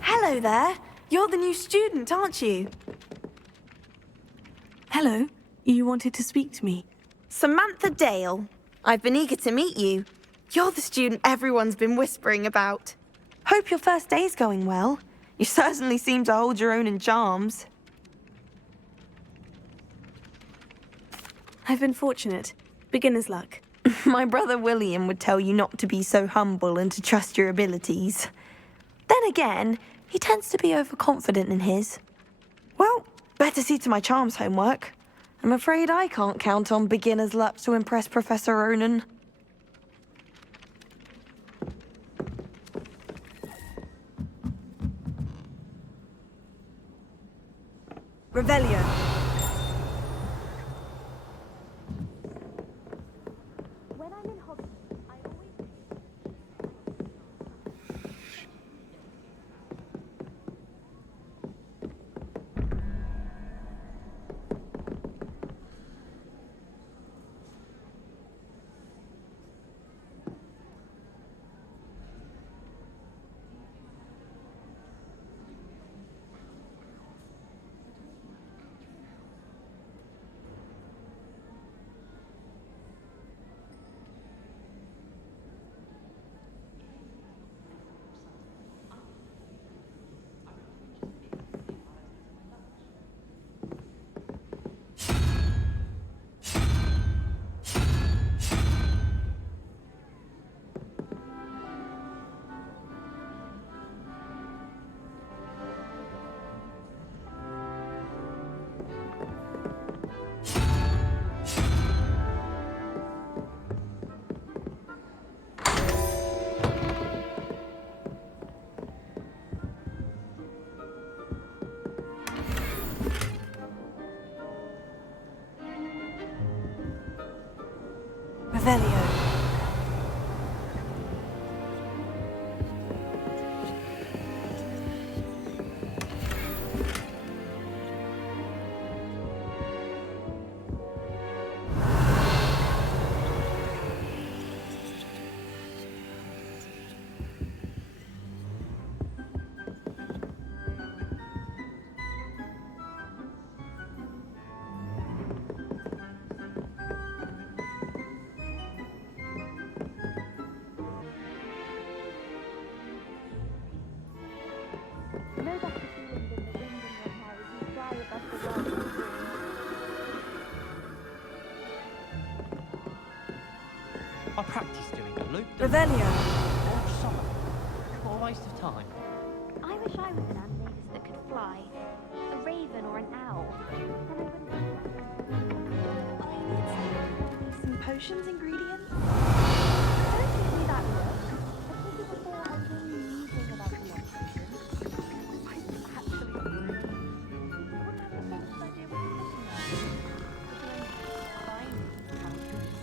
Hello there. You're the new student, aren't you? Hello. You wanted to speak to me? Samantha Dale. I've been eager to meet you. You're the student everyone's been whispering about. Hope your first day's going well. You certainly seem to hold your own in charms. I've been fortunate. Beginner's luck. My brother William would tell you not to be so humble and to trust your abilities. Then again, he tends to be overconfident in his. Well, better see to my charms homework. I'm afraid I can't count on beginner's luck to impress Professor Ronan. Revelio. When I'm in Hogwarts, I always... Revelio. No better feeling than the wind in your hair as you fly above the world of dreams. I practiced doing a loop Revelio. all summer. What a waste of time. I wish I was an animagus that could fly. A raven or an owl. Then I wouldn't have... Some potions ingredients? Don't give me that look. I told you before I'm really musing about the long season. I'm actually worried. I wouldn't have the slightest idea what you're looking at. But then I'm counting.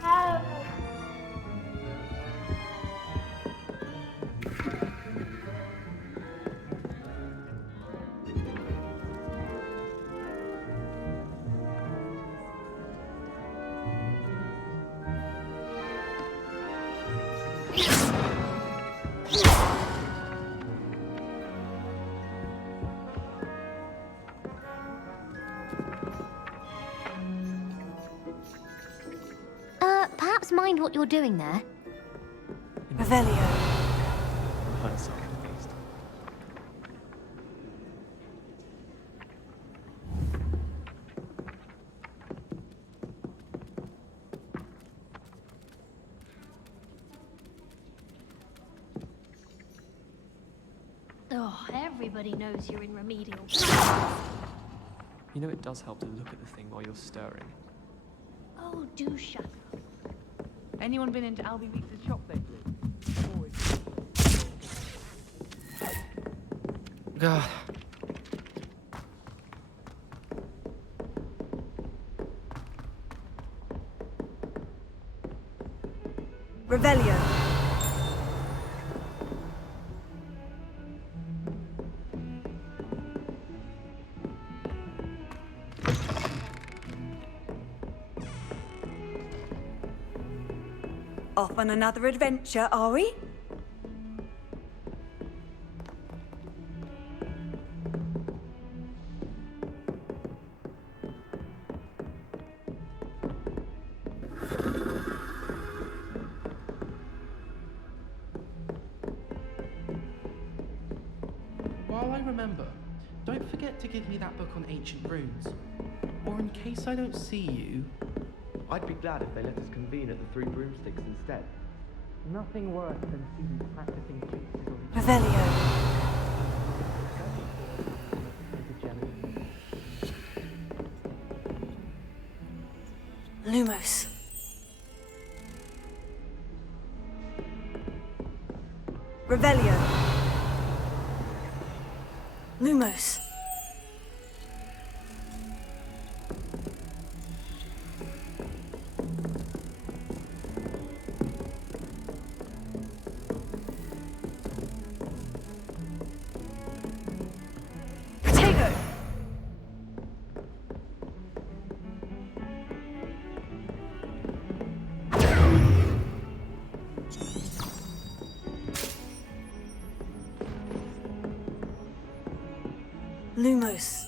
Help! Perhaps mind what you're doing there. Revelio. Hindsight at least. Oh, everybody knows you're in remedial. You know it does help to look at the thing while you're stirring. Oh, do shut up. Anyone been into Albie Weeks' shop lately? God. Revelio. Off on another adventure, are we? While I remember, don't forget to give me that book on ancient runes. Or in case I don't see you... I'd be glad if they let us convene at the Three Broomsticks instead. Nothing worse than students practicing jutsus on Revelio. Lumos. Revelio. Lumos. Potato. Lumos.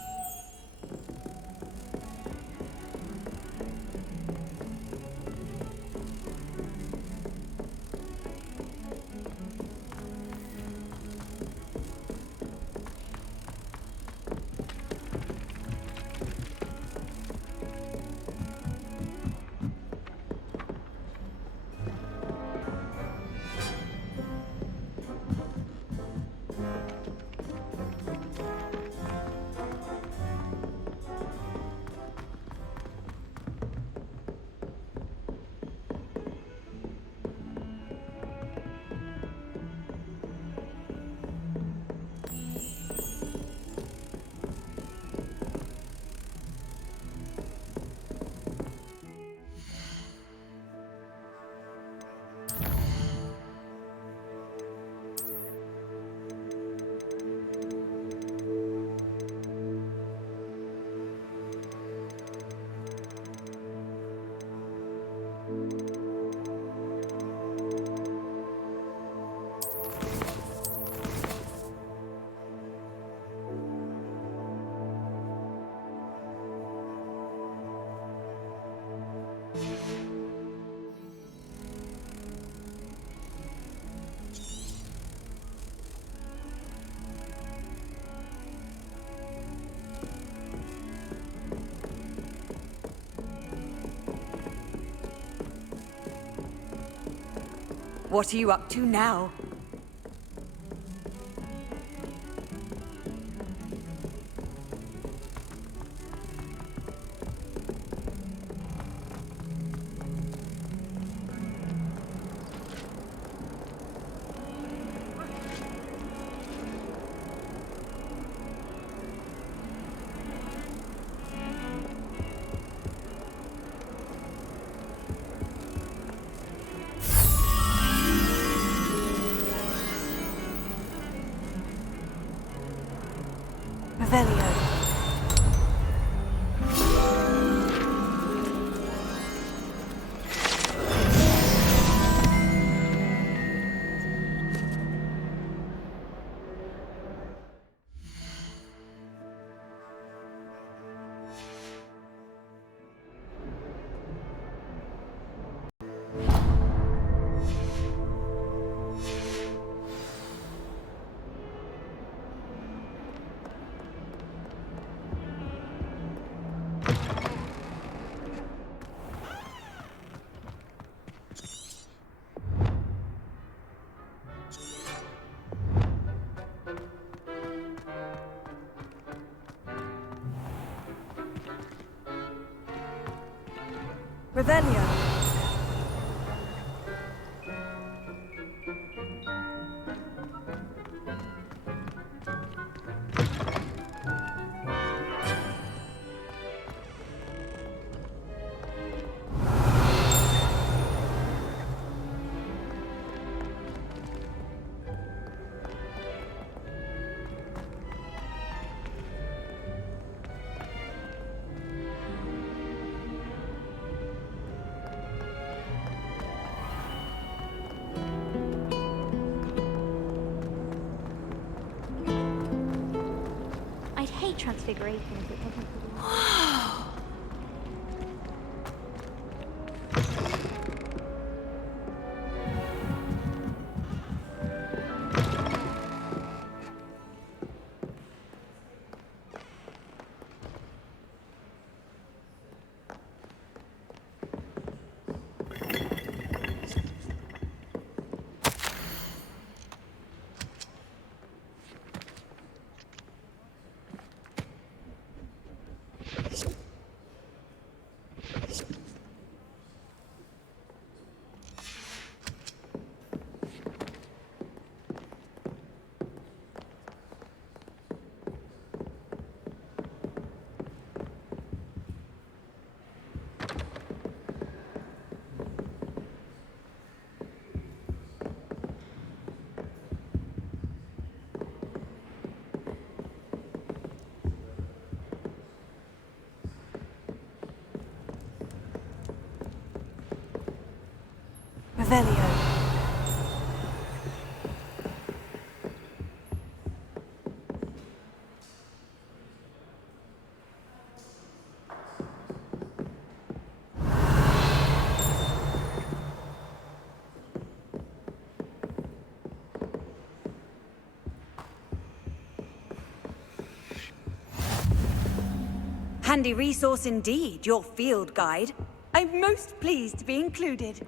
What are you up to now? Revelio. Revelio. hate Transfiguration if it wasn't for the... Revelio. Handy resource indeed, your field guide. I'm most pleased to be included.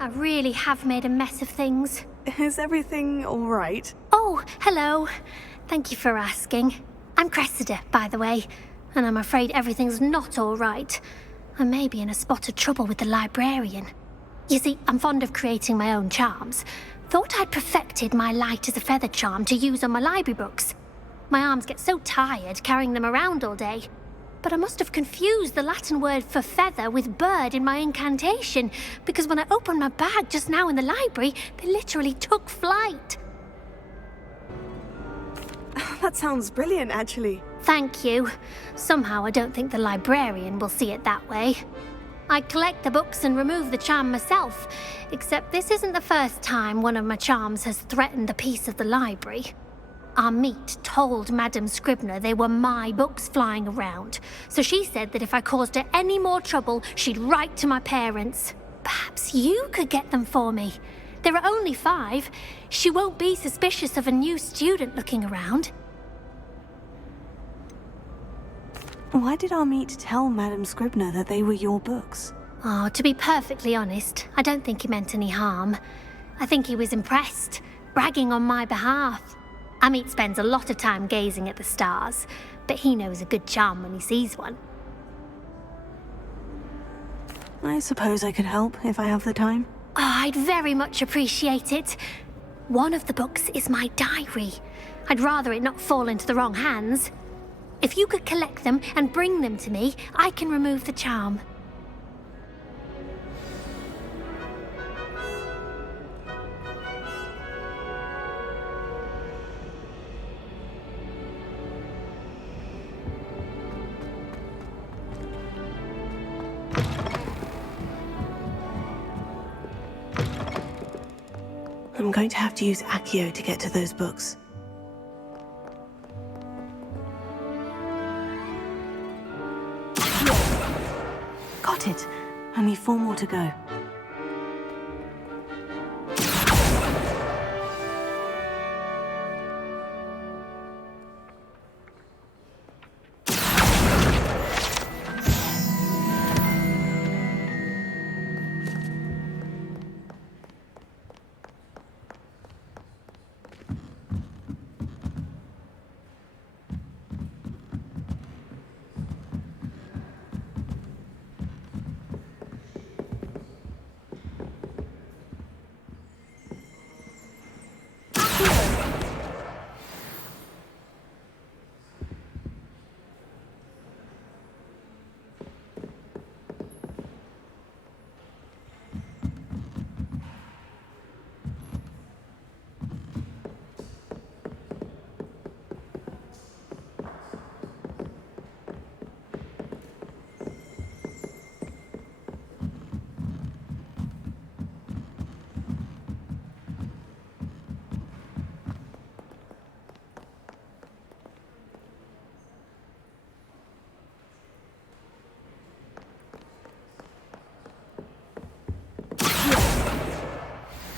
I really have made a mess of things. Is everything all right? Oh, hello. Thank you for asking. I'm Cressida, by the way, and I'm afraid everything's not all right. I may be in a spot of trouble with the librarian. You see, I'm fond of creating my own charms. Thought I'd perfected my light as a feather charm to use on my library books. My arms get so tired carrying them around all day. But I must have confused the Latin word for feather with bird in my incantation, because when I opened my bag just now in the library, they literally took flight. That sounds brilliant, actually. Thank you. Somehow I don't think the librarian will see it that way. I collect the books and remove the charm myself, except this isn't the first time one of my charms has threatened the peace of the library. Our meet told Madame Scribner they were my books flying around, so she said that if I caused her any more trouble, she'd write to my parents. Perhaps you could get them for me. There are only 5. She won't be suspicious of a new student looking around. Why did our meet tell Madame Scribner that they were your books? Oh, to be perfectly honest, I don't think he meant any harm. I think he was impressed, bragging on my behalf. Amit spends a lot of time gazing at the stars, but he knows a good charm when he sees one. I suppose I could help if I have the time. Oh, I'd very much appreciate it. One of the books is my diary. I'd rather it not fall into the wrong hands. If you could collect them and bring them to me, I can remove the charm. I'm going to have to use Accio to get to those books. Got it. Only 4 more to go.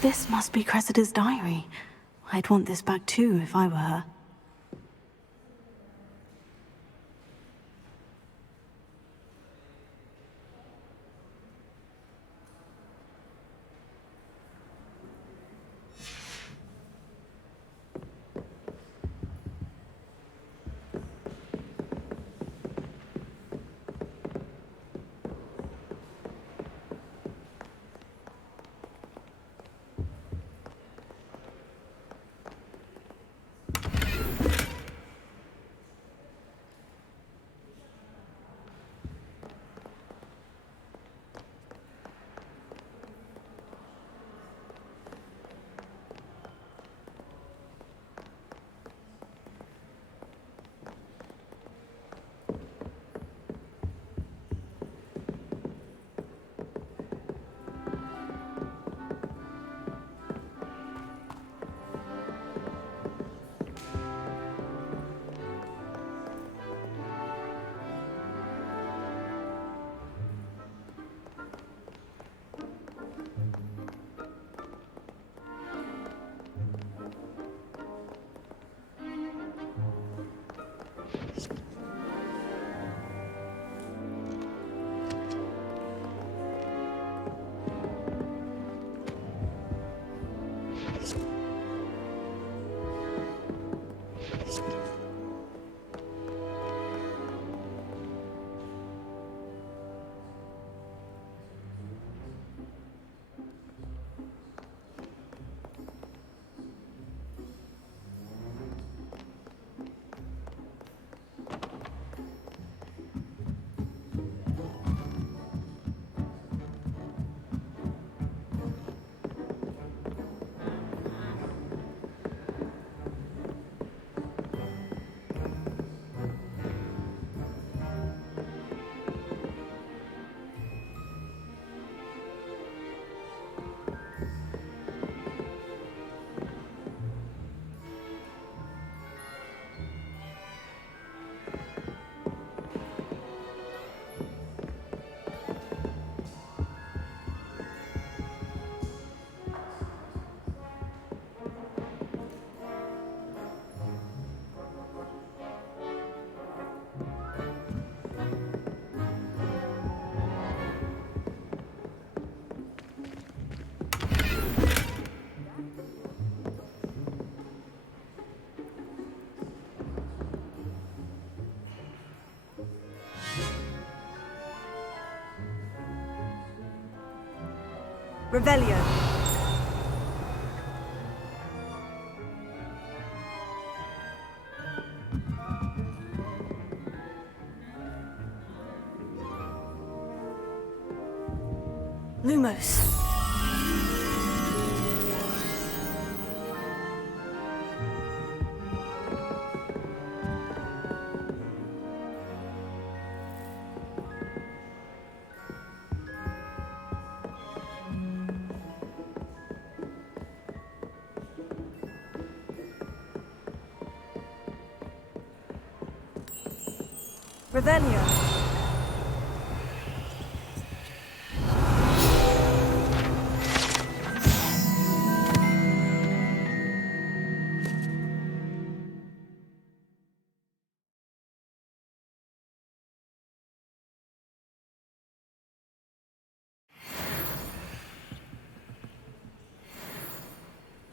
This must be Cressida's diary. I'd want this back too if I were her. Revelio. Lumos. Revelio.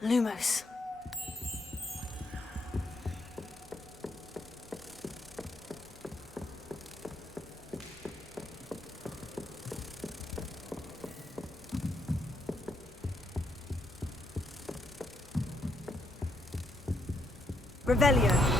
Lumos. Revelio.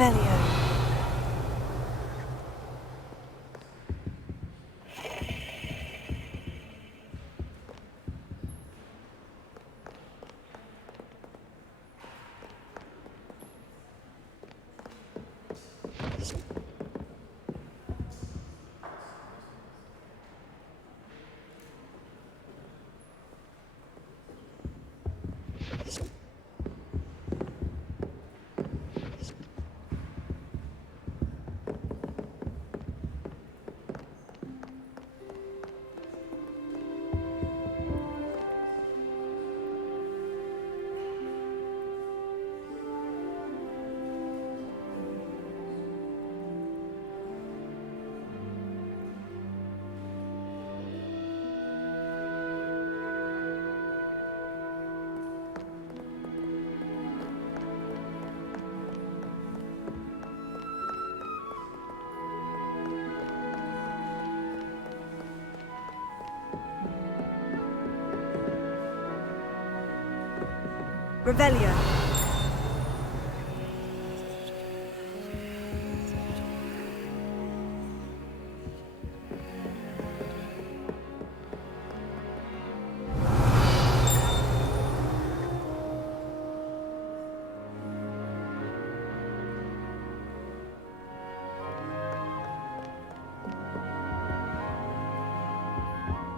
Revelio. Revelio.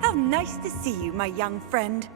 How nice to see you, my young friend.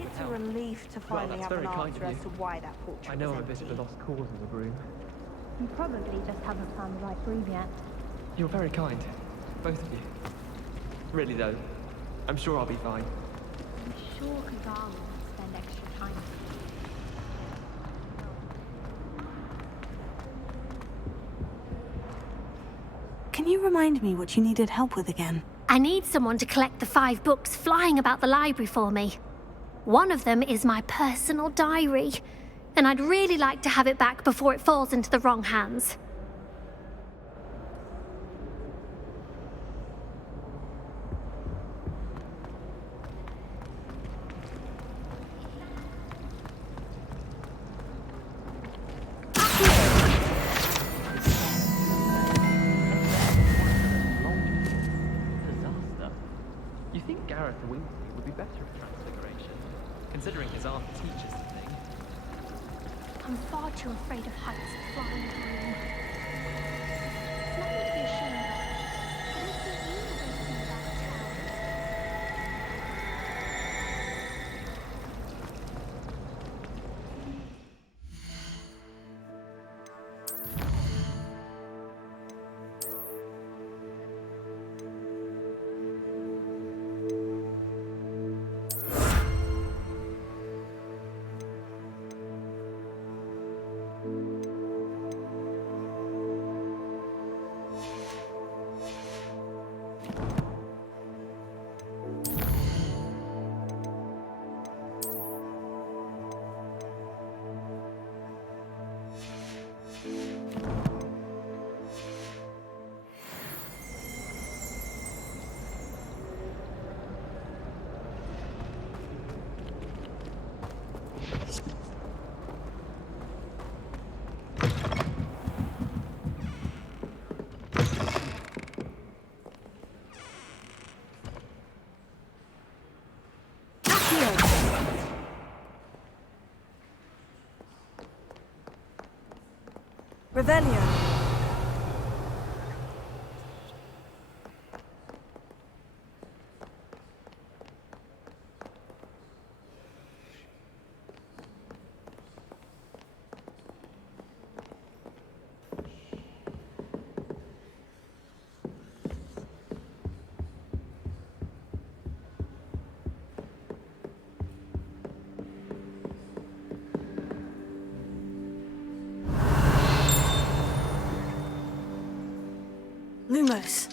It's a relief to finally that's have an very kind answer of as you. to why that portrait I know was I'm a bit empty. of a lost cause in the room. You probably just haven't found the right broom yet. You're very kind, both of you. Really though, I'm sure I'll be fine. I'm sure Kazama will spend extra time with you. Can you remind me what you needed help with again? I need someone to collect the 5 books flying about the library for me. One of them is my personal diary, and I'd really like to have it back before it falls into the wrong hands. Disaster. You think Gareth Weasley would be better at transfiguration, considering his aunt teaches the thing? I'm far too afraid of heights to fly in a room. It's nothing to be ashamed of. But it's the universe thing about towers. Revelio. Lumos.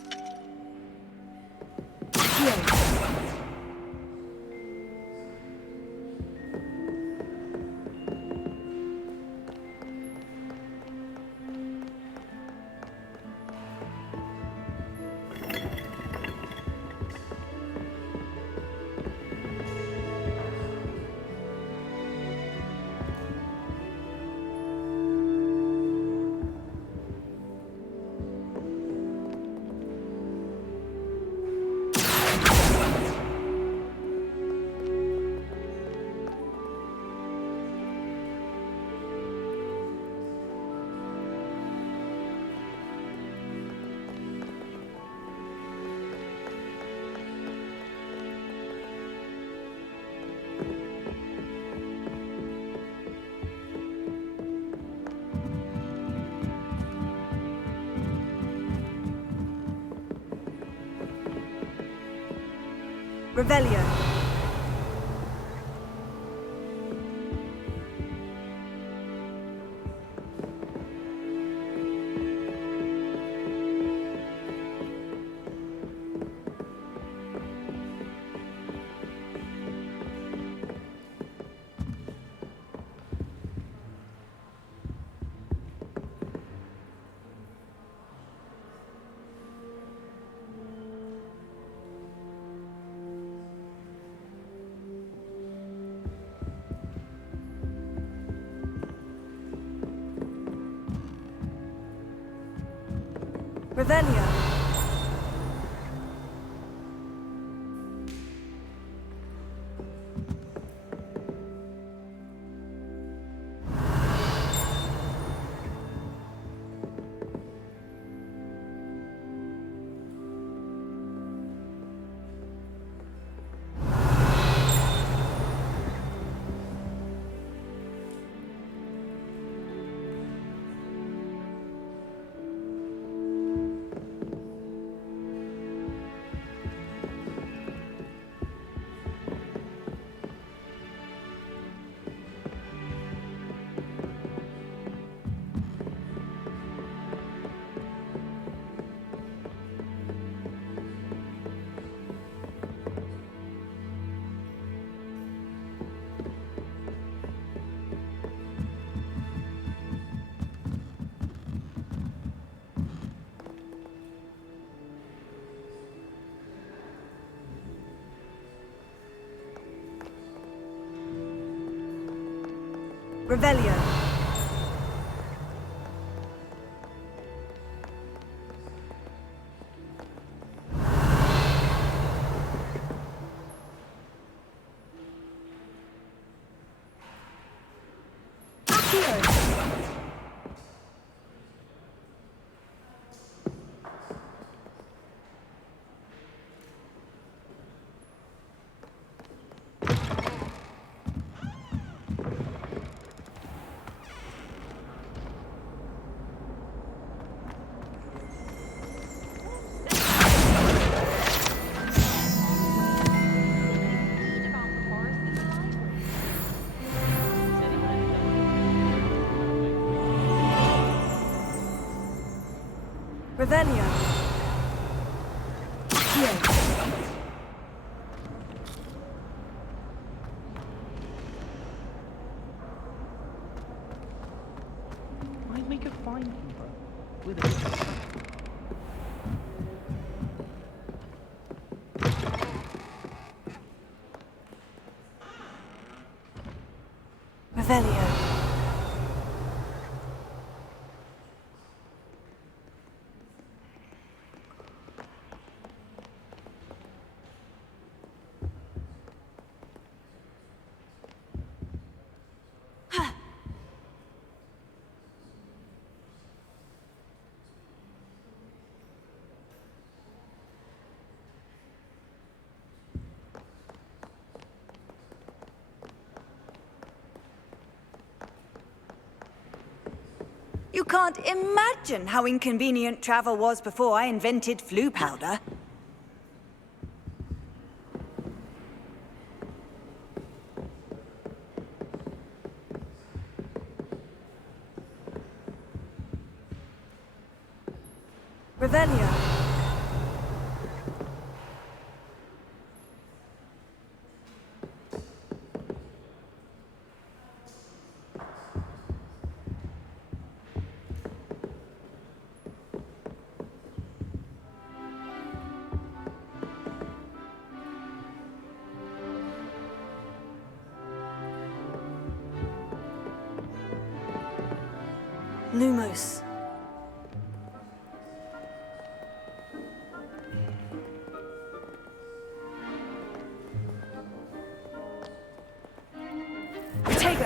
Revelio. Revelio. Revelio. Revelio. I'd make a fine keeper with a Revelio. You can't imagine how inconvenient travel was before I invented flu powder. Revelio. Lumos. Tego.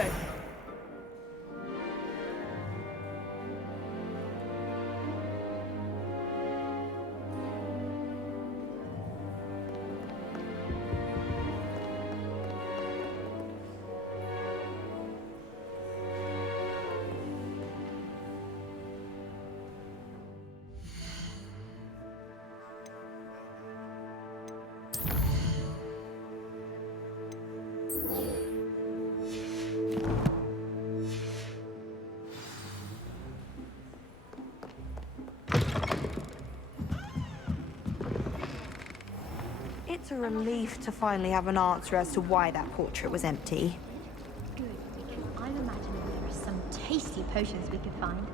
It's a relief to finally have an answer as to why that portrait was empty. Good, because I'm imagining there are some tasty potions we could find.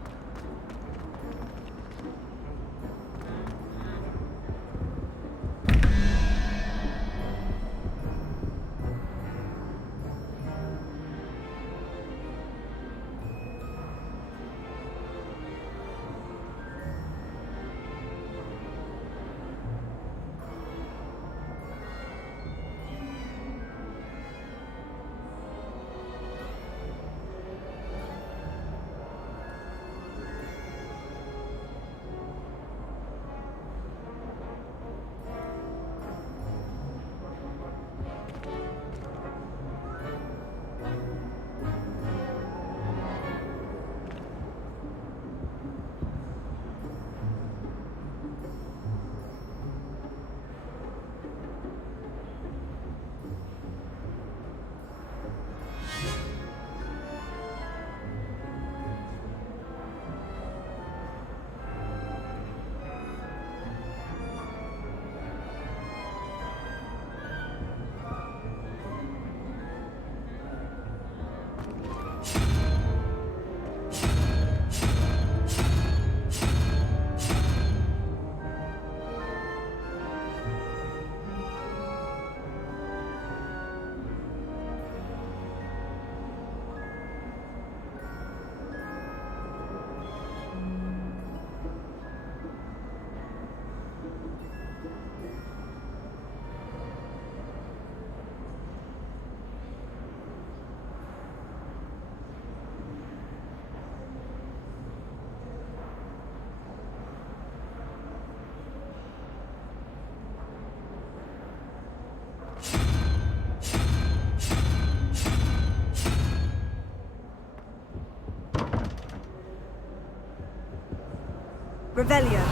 Revelio.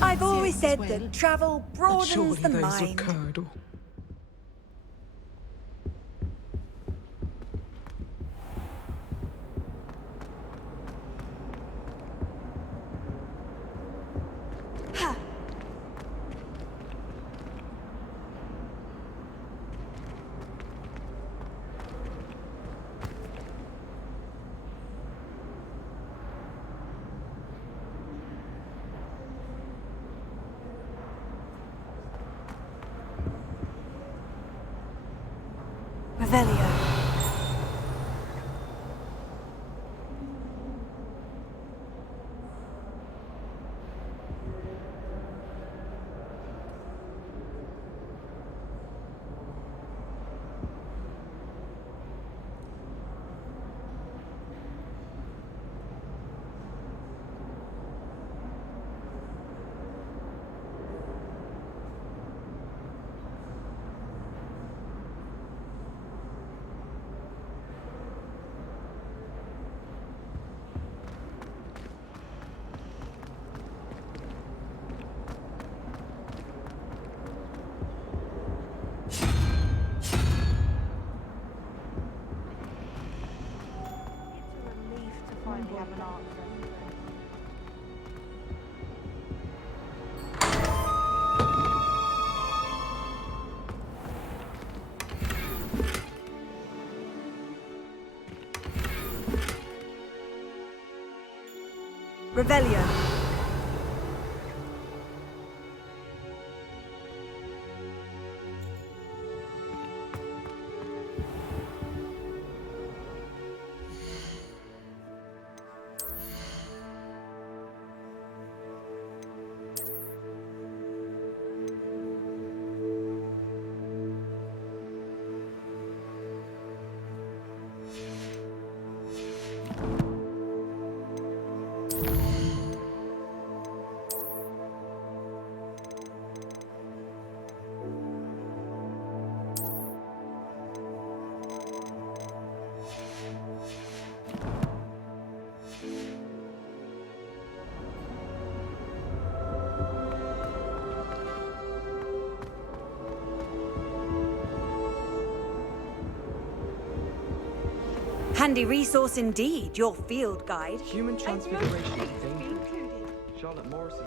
I've always said that travel broadens the mind. curdle. Revelio. Revelio. Handy resource indeed, your field guide. Human transfiguration is dangerous. Charlotte Morrison.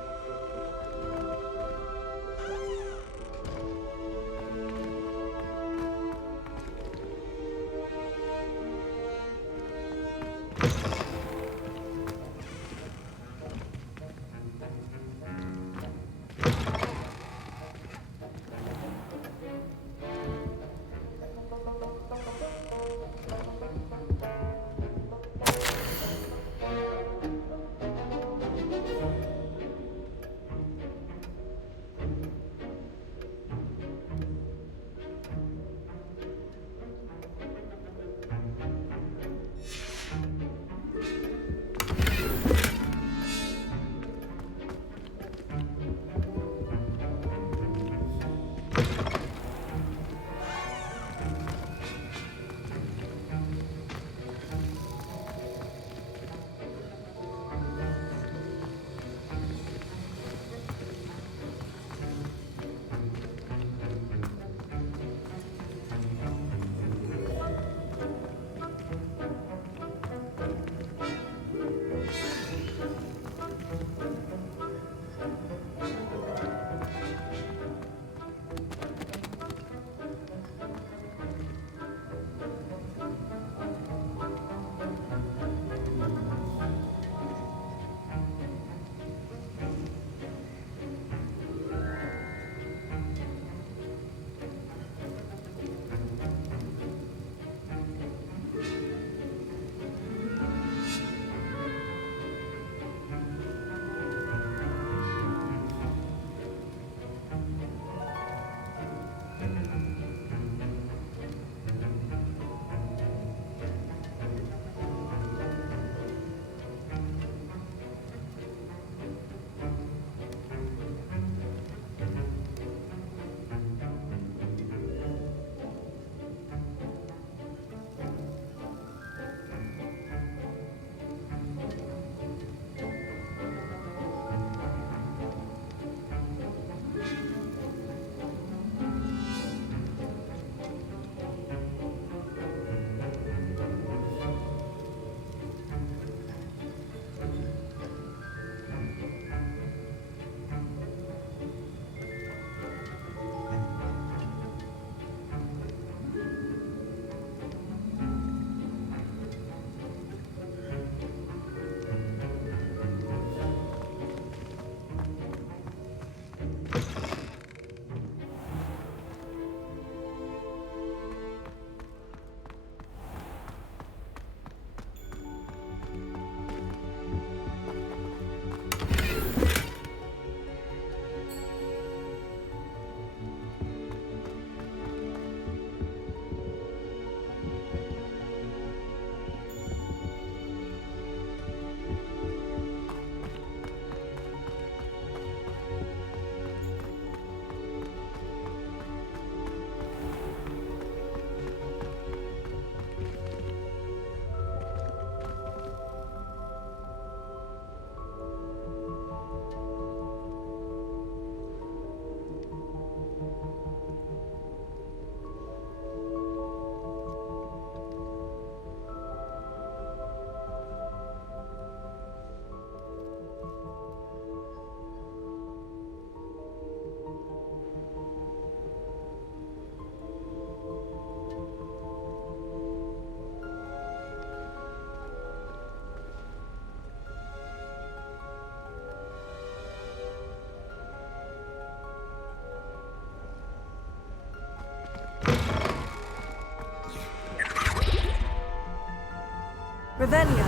Revelio.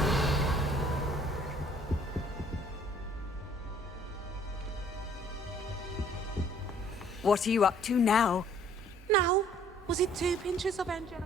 What are you up to now? Now, was it 2 pinches of Angelica?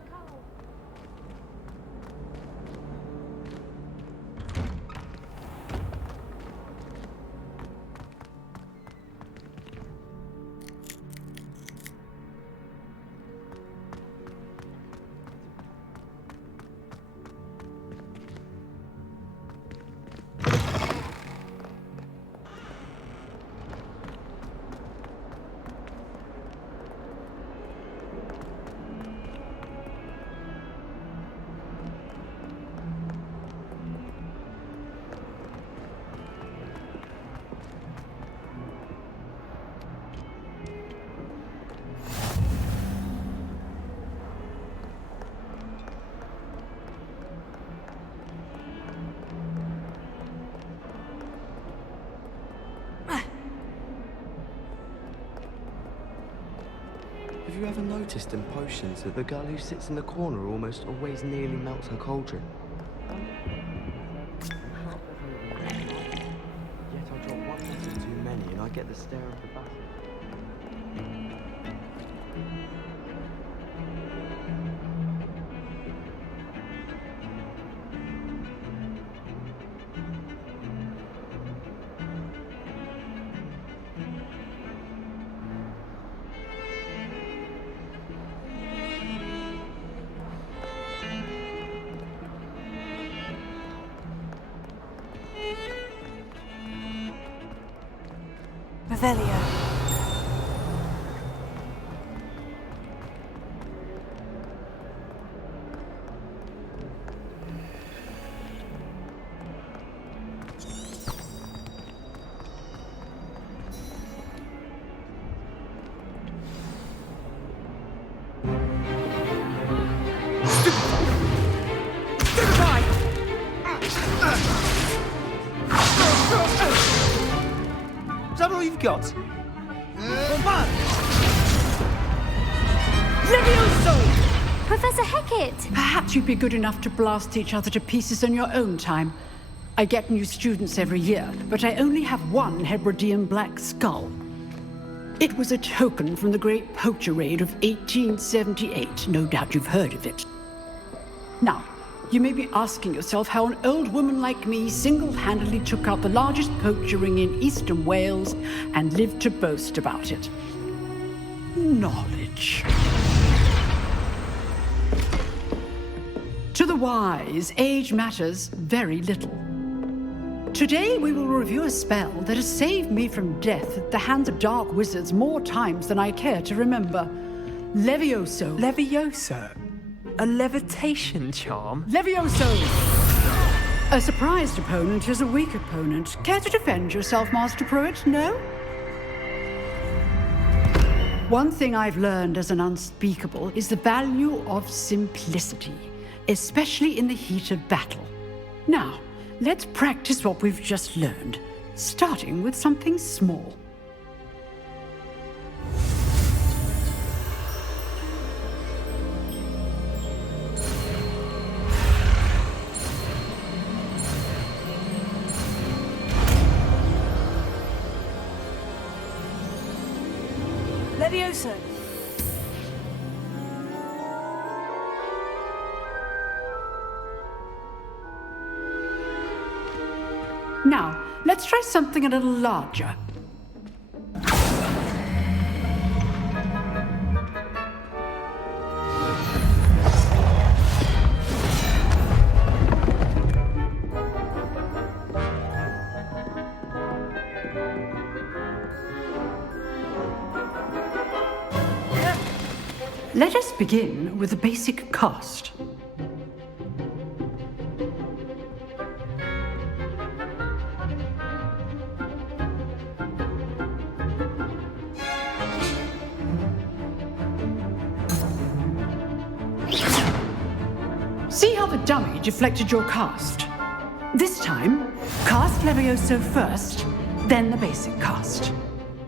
Have you ever noticed in potions that the girl who sits in the corner almost always nearly melts her cauldron? Yet I drop one bottle too many and I get the stare of the basset. Revelio. Is that all you've got? Levioso! Professor Hecat! Perhaps you'd be good enough to blast each other to pieces on your own time. I get new students every year, but I only have one Hebridean black skull. It was a token from the Great Poacher Raid of 1878. No doubt you've heard of it. Now, you may be asking yourself how an old woman like me single-handedly took out the largest poacher ring in eastern Wales and lived to boast about it. Knowledge. To the wise, age matters very little. Today we will review a spell that has saved me from death at the hands of dark wizards more times than I care to remember. Levioso. Levioso? A levitation charm? Levioso! A surprised opponent is a weak opponent. Care to defend yourself, Master Pruitt? No? One thing I've learned as an unspeakable is the value of simplicity, especially in the heat of battle. Now, let's practice what we've just learned, starting with something small. Levioso. Now, let's try something a little larger. Let us begin with the basic cast. See how the dummy deflected your cast? This time, cast Levioso first, then the basic cast.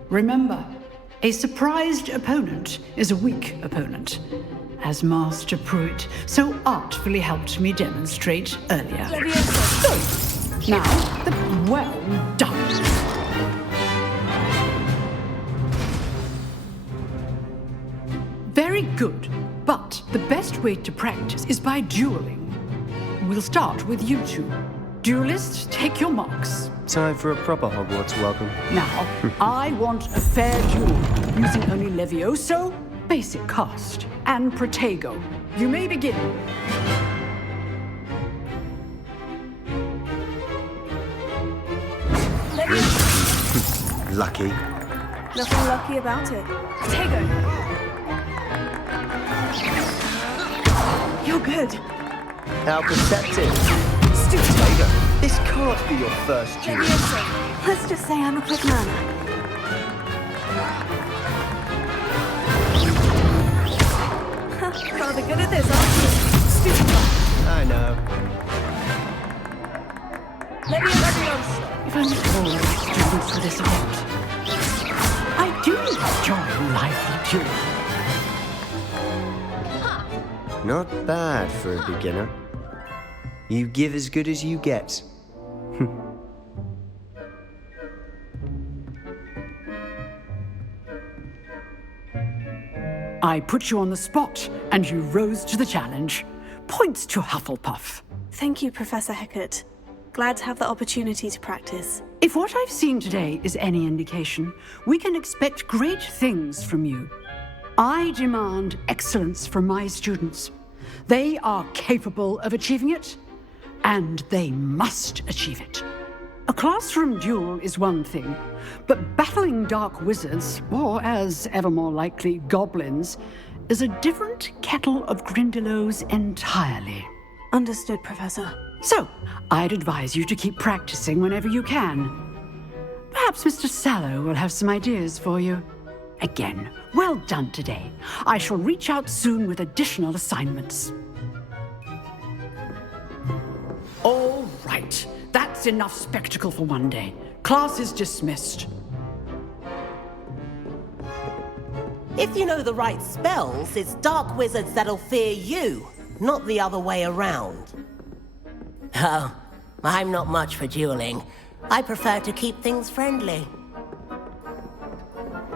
Remember, a surprised opponent is a weak opponent, as Master Pruitt so artfully helped me demonstrate earlier. Levioso. Now, well done. Very good, but the best way to practice is by dueling. We'll start with you two. Duelists, take your marks. Time for a proper Hogwarts welcome. Now, I want a fair duel, using only Levioso, basic cast, and Protego. You may begin. Lucky. Nothing lucky about it. Tego. You're good. How perceptive. Stupid. Tiger, this can't be your first duel. Levioso. Let's just say I'm a quick learner. Rather good at this, aren't you? Stupid. I know. Levioso. If only all of the students for this event. I do enjoy lively dueling. Not bad for a beginner. You give as good as you get. I put you on the spot, and you rose to the challenge. Points to Hufflepuff. Thank you, Professor Hecat. Glad to have the opportunity to practice. If what I've seen today is any indication, we can expect great things from you. I demand excellence from my students. They are capable of achieving it, and they must achieve it. A classroom duel is one thing, but battling dark wizards, or as ever more likely, goblins, is a different kettle of Grindylows entirely. Understood, Professor. So, I'd advise you to keep practicing whenever you can. Perhaps Mr. Sallow will have some ideas for you. Again, well done today. I shall reach out soon with additional assignments. All right. That's enough spectacle for one day. Class is dismissed. If you know the right spells, it's dark wizards that'll fear you, not the other way around. Oh, I'm not much for dueling. I prefer to keep things friendly.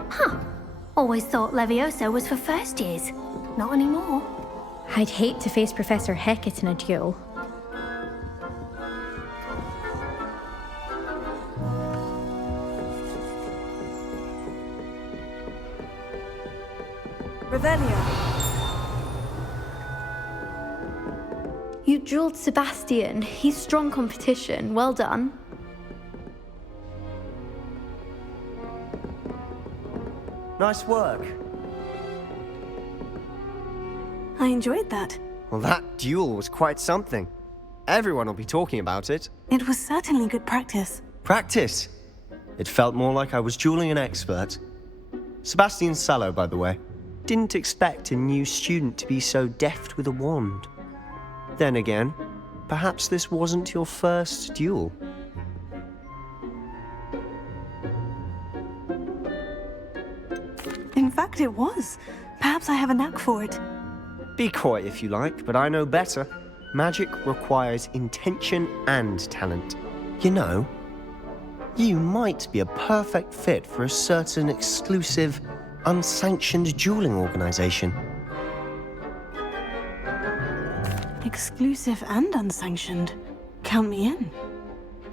Huh. Always thought Levioso was for first years. Not anymore. I'd hate to face Professor Hecat in a duel. Revelio. You dueled Sebastian. He's strong competition. Well done. Nice work. I enjoyed that. Well, that duel was quite something. Everyone will be talking about it. It was certainly good practice. Practice? It felt more like I was dueling an expert. Sebastian Sallow, by the way. Didn't expect a new student to be so deft with a wand. Then again, perhaps this wasn't your first duel. In fact, it was. Perhaps I have a knack for it. Be coy if you like, but I know better. Magic requires intention and talent. You know, you might be a perfect fit for a certain exclusive, unsanctioned dueling organization. Exclusive and unsanctioned. Count me in.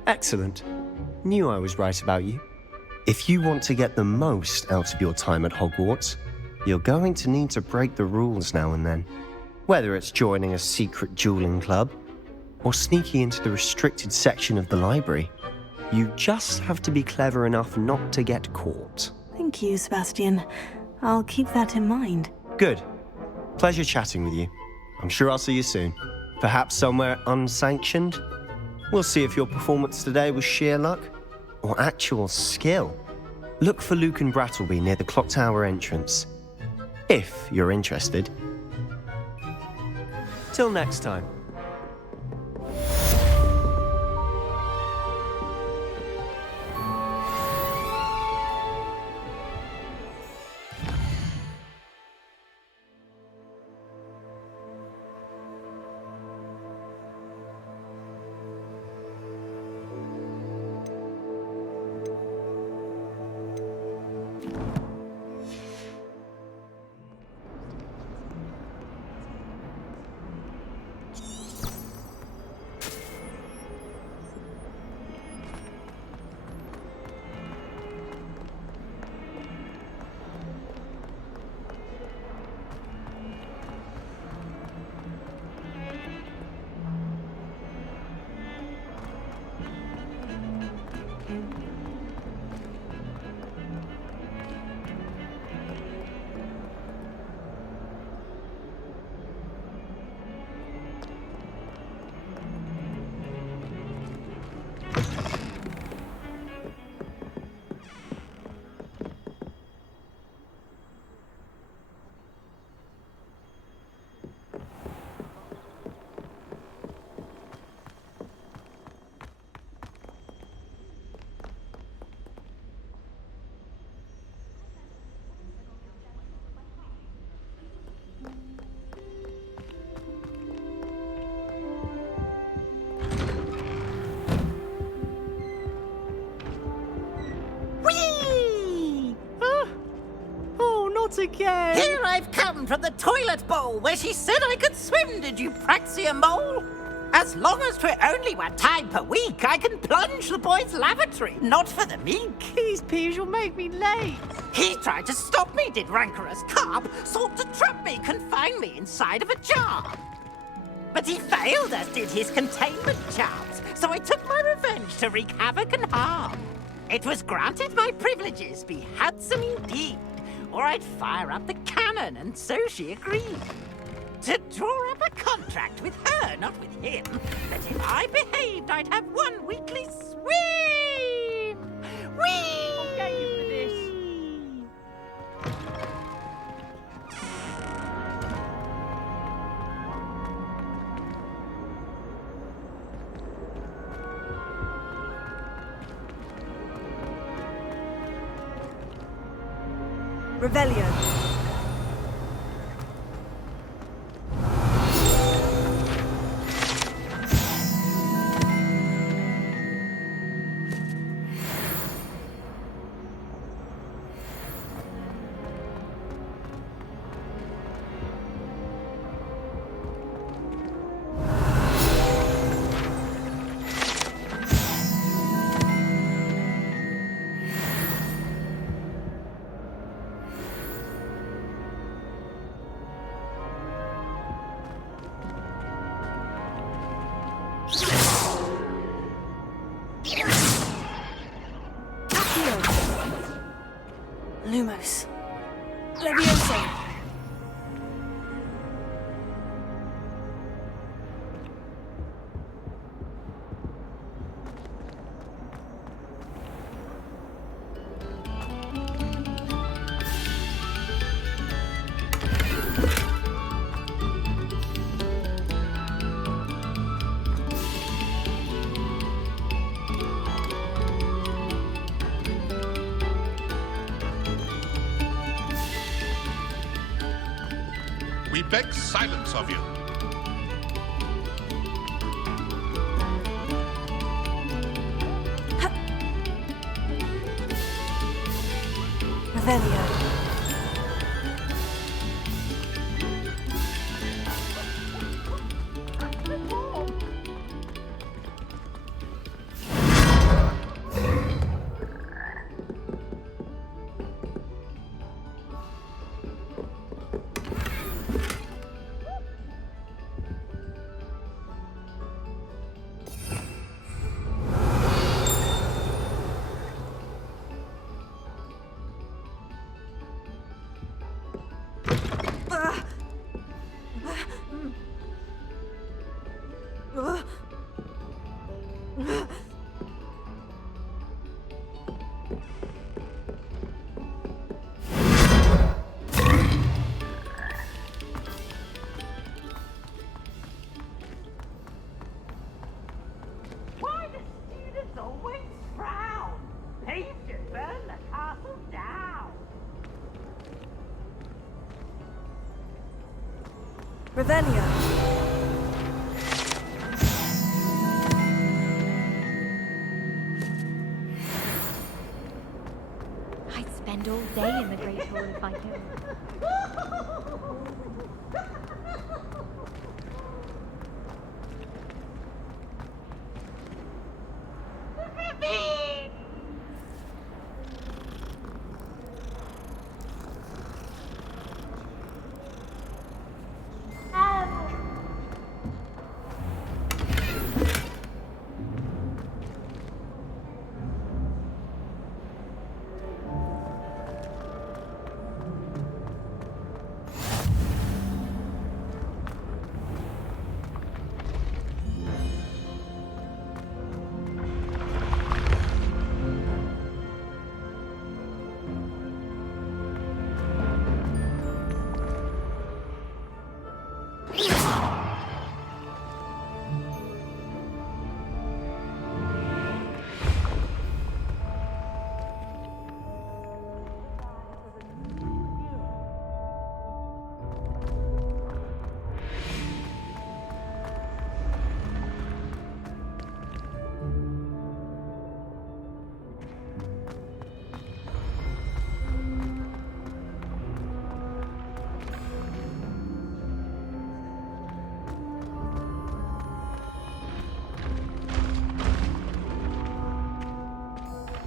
Excellent. Knew I was right about you. If you want to get the most out of your time at Hogwarts, you're going to need to break the rules now and then. Whether it's joining a secret dueling club or sneaking into the restricted section of the library, you just have to be clever enough not to get caught. Thank you, Sebastian. I'll keep that in mind. Good. Pleasure chatting with you. I'm sure I'll see you soon. Perhaps somewhere unsanctioned? We'll see if your performance today was sheer luck or actual skill. Look for Luke and Brattleby near the clock tower entrance, if you're interested. Till next time. not again! Here I've come from the toilet bowl where she said I could swim, did you praxia mole? As long as 'twere only one time per week, I can plunge the boy's lavatory, not for the meek. These peas will make me late. He tried to stop me, did rancorous carp, sought to trap me, confine me inside of a jar. But he failed, as did his containment charms, so I took my revenge to wreak havoc and harm. It was granted my privileges be handsome indeed, or I'd fire up the cannon, and so she agreed. To draw up a contract with her, not with him, that if I behaved, I'd have one weekly swim! Whee! I'll get you for this. Revelio. Lumos. Levioso. We beg silence of you. Revelio. Why do students always frown? They should burn the castle down. Revelio. I'd spend all day in the Great Hall if I could.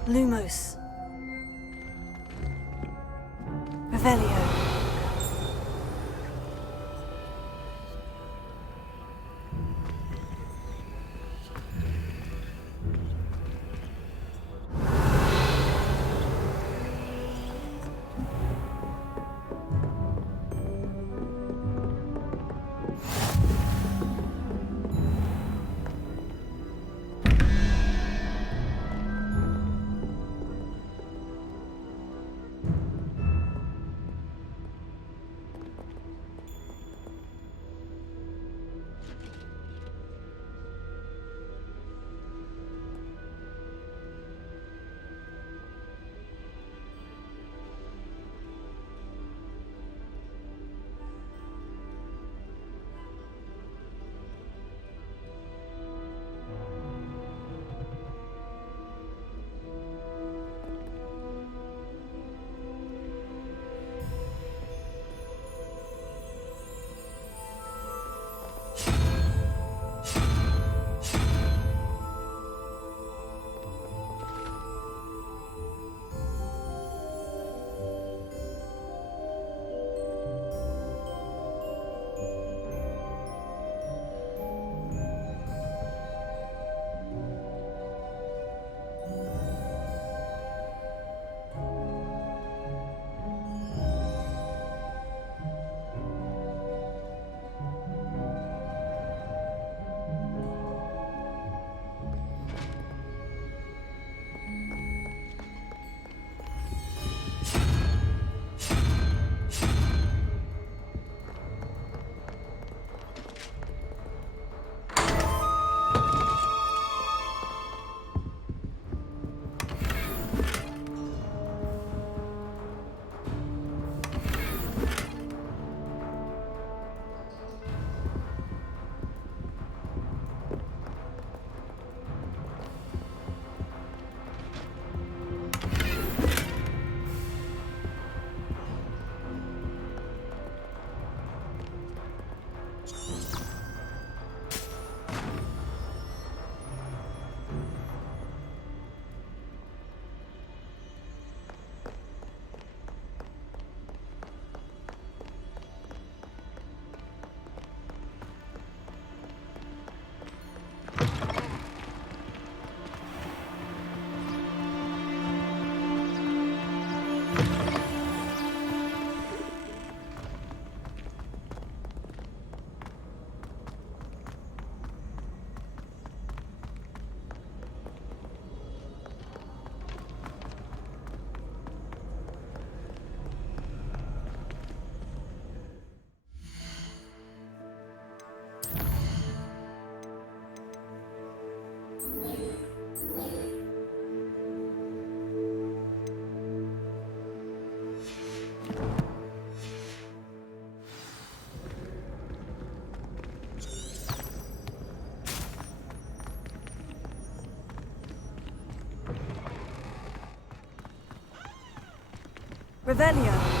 Lumos. Revelio. Revelio.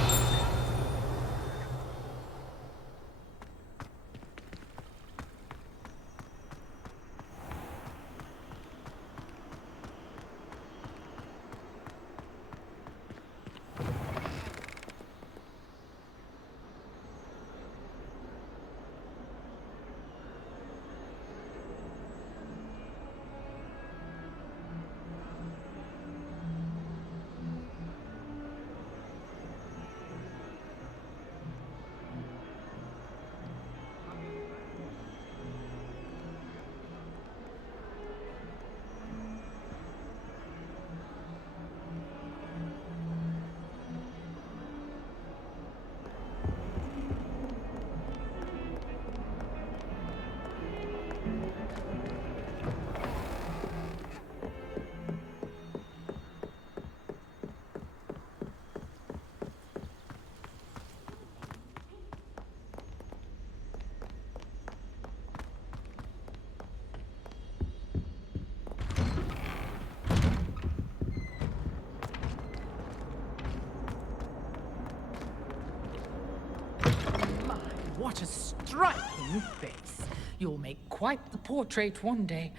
What a striking face. You'll make quite the portrait one day.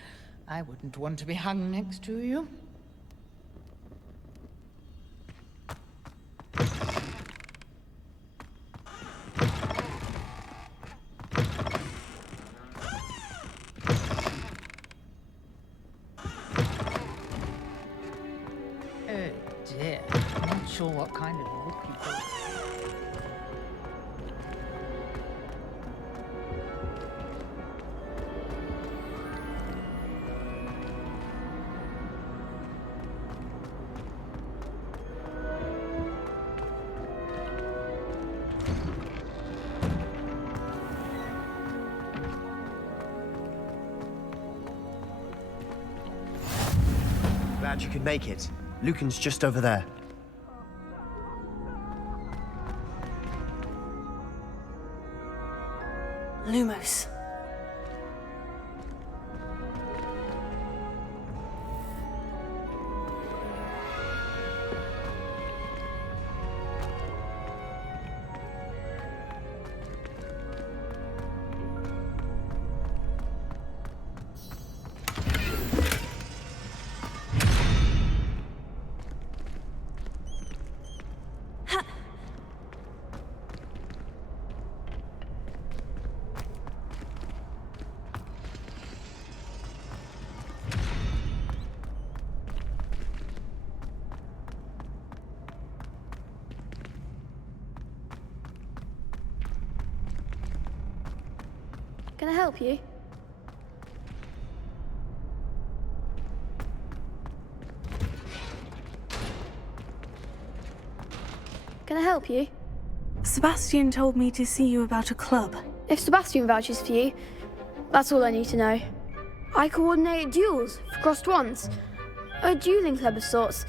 I wouldn't want to be hung next to you. sure what kind of look you got. Glad you could make it. Lucan's just over there. Lumos. Can I help you? Can I help you? Sebastian told me to see you about a club. If Sebastian vouches for you, that's all I need to know. I coordinate duels for crossed ones. A dueling club of sorts.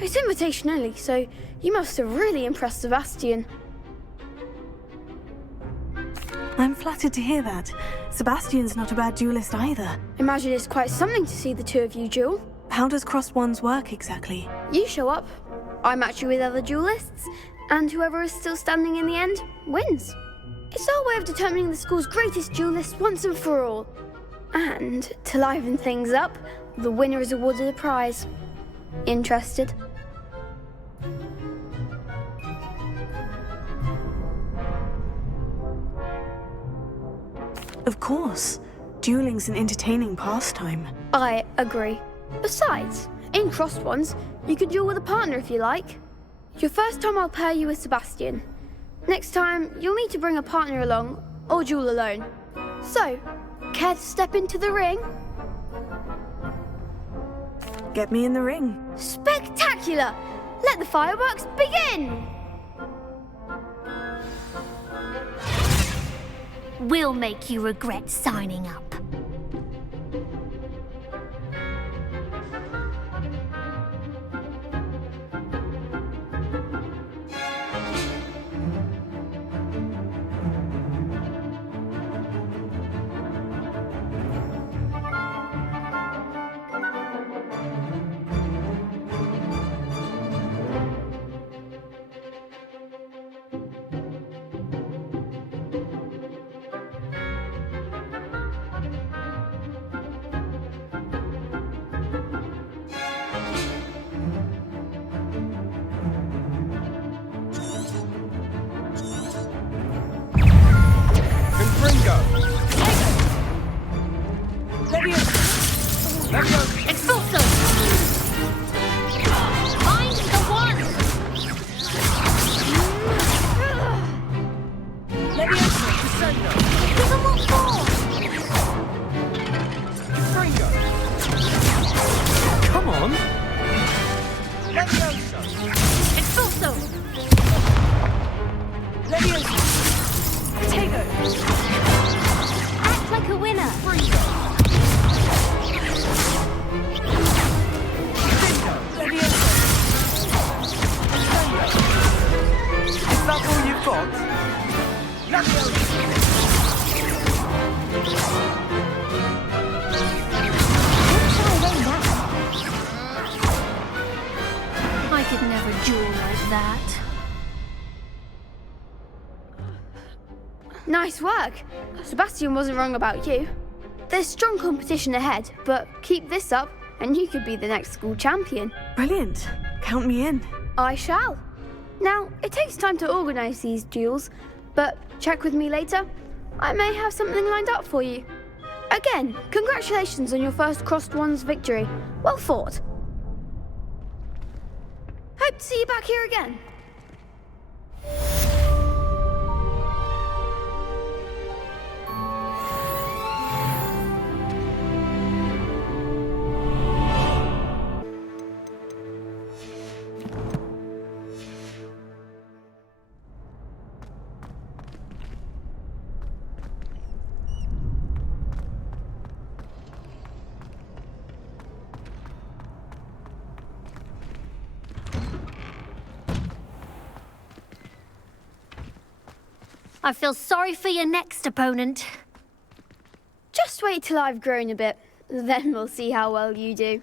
It's invitation only, so you must have really impressed Sebastian. I'm flattered to hear that. Sebastian's not a bad duelist either. Imagine it's quite something to see the two of you duel. How does crossed ones work exactly? You show up, I match you with other duelists, and whoever is still standing in the end wins. It's our way of determining the school's greatest duelist once and for all. And to liven things up, the winner is awarded a prize. Interested? Of course. Dueling's an entertaining pastime. I agree. Besides, in crossed ones, you can duel with a partner if you like. Your first time I'll pair you with Sebastian. Next time, you'll need to bring a partner along, or duel alone. So, care to step into the ring? Get me in the ring. Spectacular! Let the fireworks begin! We'll make you regret signing up. I could never duel like that. Nice work. Sebastian wasn't wrong about you. There's strong competition ahead, but keep this up and you could be the next school champion. Brilliant. Count me in. I shall. Now, it takes time to organise these duels, but check with me later. I may have something lined up for you. Again, congratulations on your first crossed ones victory. Well fought. Hope to see you back here again. I feel sorry for your next opponent. Just wait till I've grown a bit, then we'll see how well you do.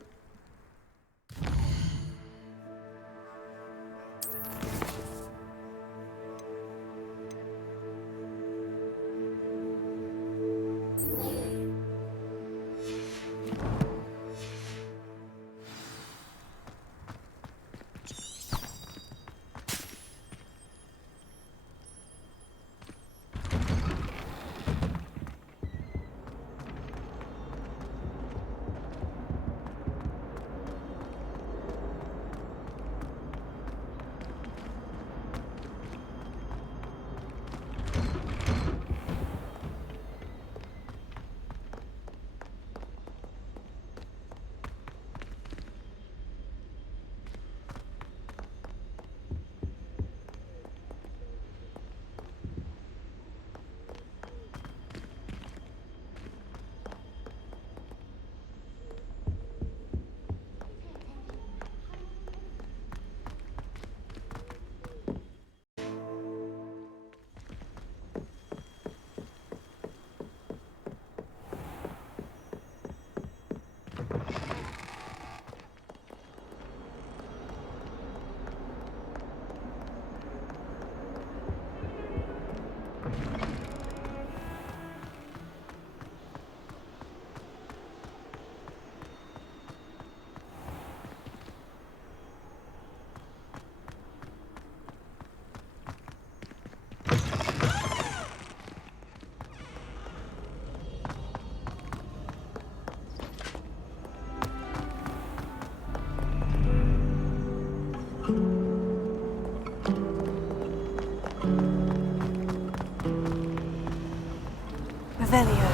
Revelio.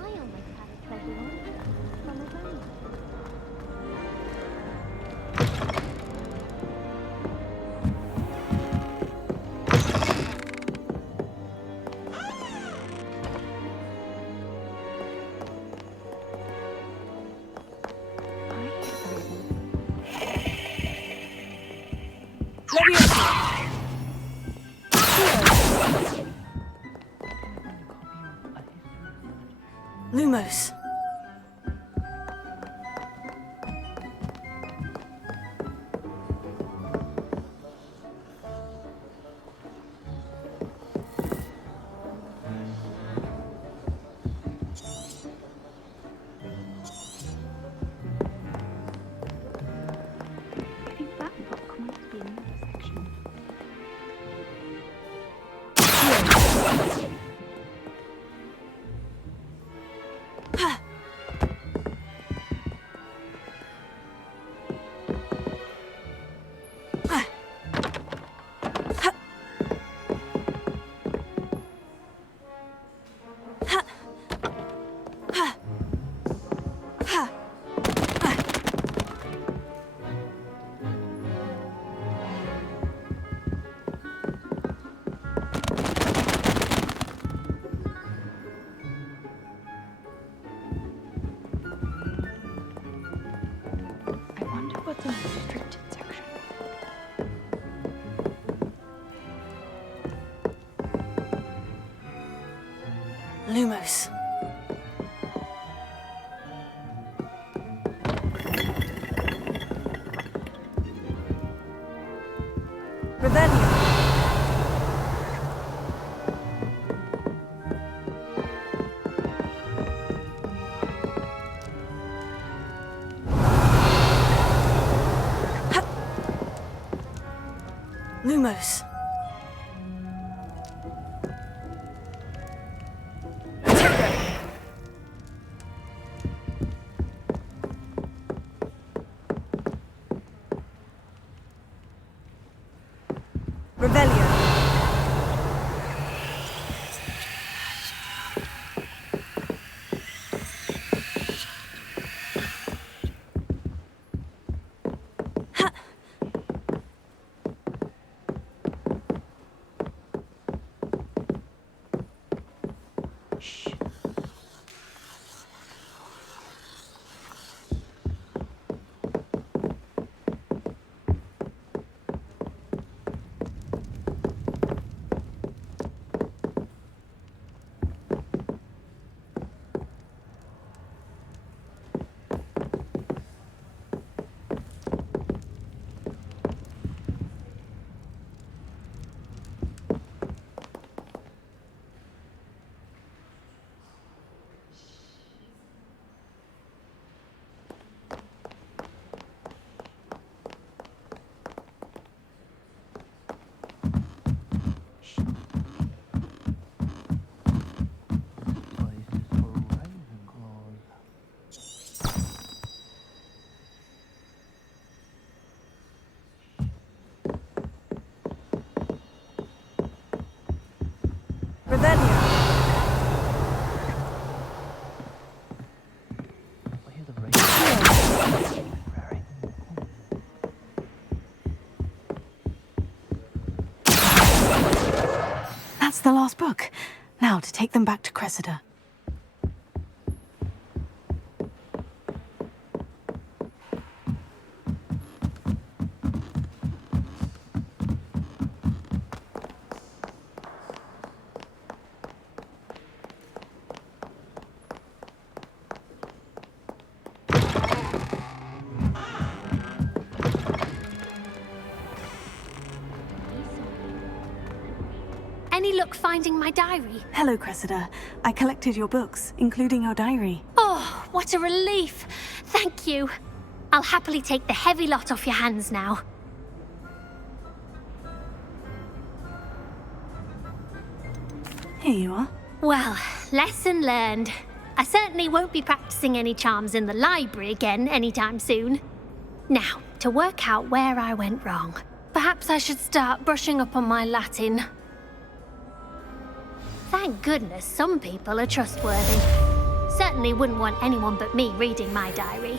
I almost had a treasure on from a home. Levioso. Lumos. I think that book might be another section. I wonder what's in the restricted section. Lumos. Revelio. Lumos. the last book. Now to take them back to Cressida. Any luck finding my diary? Hello, Cressida. I collected your books, including your diary. Oh, what a relief. Thank you. I'll happily take the heavy lot off your hands now. Here you are. Well, lesson learned. I certainly won't be practicing any charms in the library again anytime soon. Now, to work out where I went wrong. Perhaps I should start brushing up on my Latin. Thank goodness some people are trustworthy. Certainly wouldn't want anyone but me reading my diary.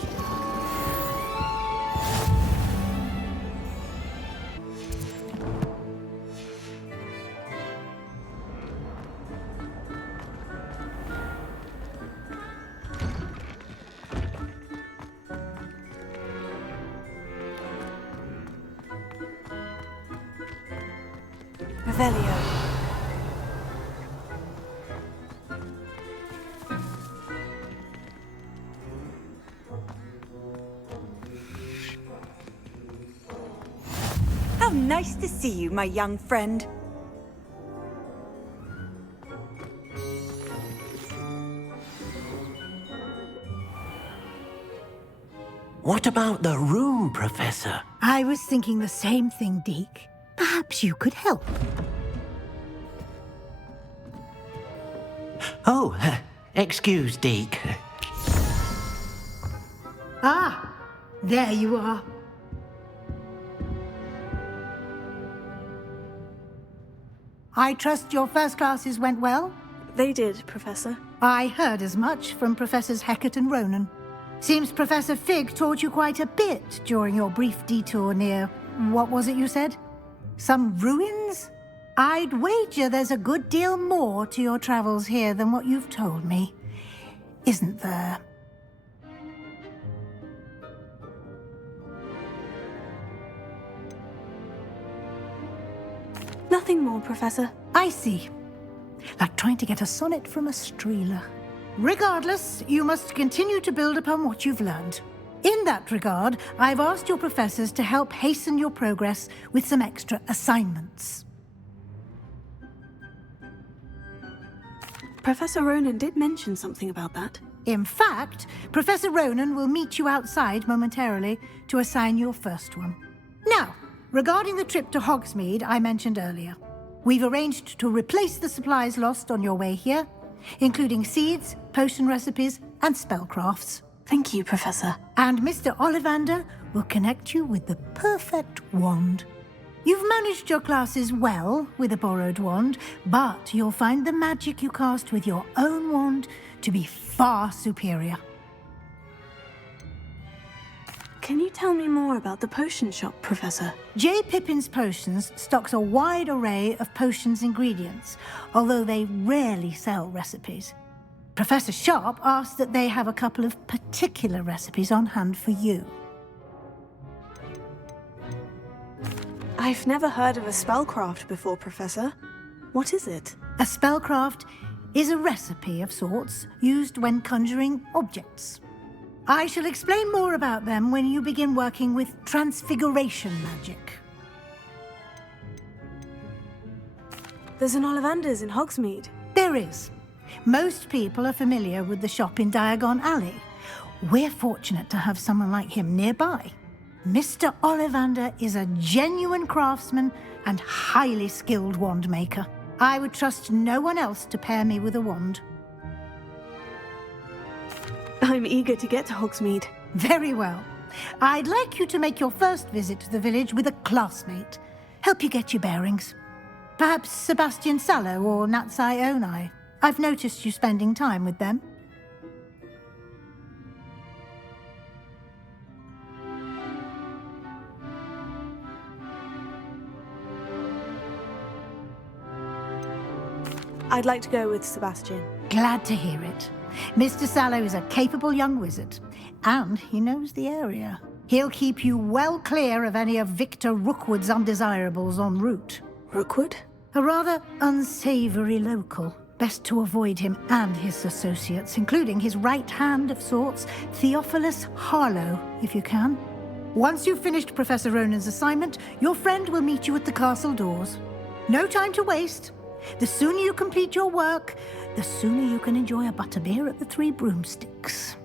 Revelio. How nice to see you, my young friend. What about the room, Professor? I was thinking the same thing, Deke. Perhaps you could help. Oh, excuse, Deke. Ah, there you are. I trust your first classes went well? They did, Professor. I heard as much from Professors Hecat and Ronan. Seems Professor Fig taught you quite a bit during your brief detour near... what was it you said? Some ruins? I'd wager there's a good deal more to your travels here than what you've told me. Isn't there? Nothing more, Professor. I see. Like trying to get a sonnet from a streeler. Regardless, you must continue to build upon what you've learned. In that regard, I've asked your professors to help hasten your progress with some extra assignments. Professor Ronan did mention something about that. In fact, Professor Ronan will meet you outside momentarily to assign your first one. Now, regarding the trip to Hogsmeade I mentioned earlier, we've arranged to replace the supplies lost on your way here, including seeds, potion recipes, and spellcrafts. Thank you, Professor. And Mr. Ollivander will connect you with the perfect wand. You've managed your classes well with a borrowed wand, but you'll find the magic you cast with your own wand to be far superior. Can you tell me more about the potion shop, Professor? J. Pippin's Potions stocks a wide array of potions ingredients, although they rarely sell recipes. Professor Sharp asked that they have a couple of particular recipes on hand for you. I've never heard of a spellcraft before, Professor. What is it? A spellcraft is a recipe of sorts used when conjuring objects. I shall explain more about them when you begin working with transfiguration magic. There's an Ollivander's in Hogsmeade. There is. Most people are familiar with the shop in Diagon Alley. We're fortunate to have someone like him nearby. Mr. Ollivander is a genuine craftsman and highly skilled wand maker. I would trust no one else to pair me with a wand. I'm eager to get to Hogsmeade. Very well. I'd like you to make your first visit to the village with a classmate. Help you get your bearings. Perhaps Sebastian Sallow or Natsai Onai. I've noticed you spending time with them. I'd like to go with Sebastian. Glad to hear it. Mr. Sallow is a capable young wizard, and he knows the area. He'll keep you well clear of any of Victor Rookwood's undesirables en route. Rookwood? A rather unsavory local. Best to avoid him and his associates, including his right hand of sorts, Theophilus Harlow, if you can. Once you've finished Professor Ronan's assignment, your friend will meet you at the castle doors. No time to waste. The sooner you complete your work, the sooner you can enjoy a butterbeer at the Three Broomsticks.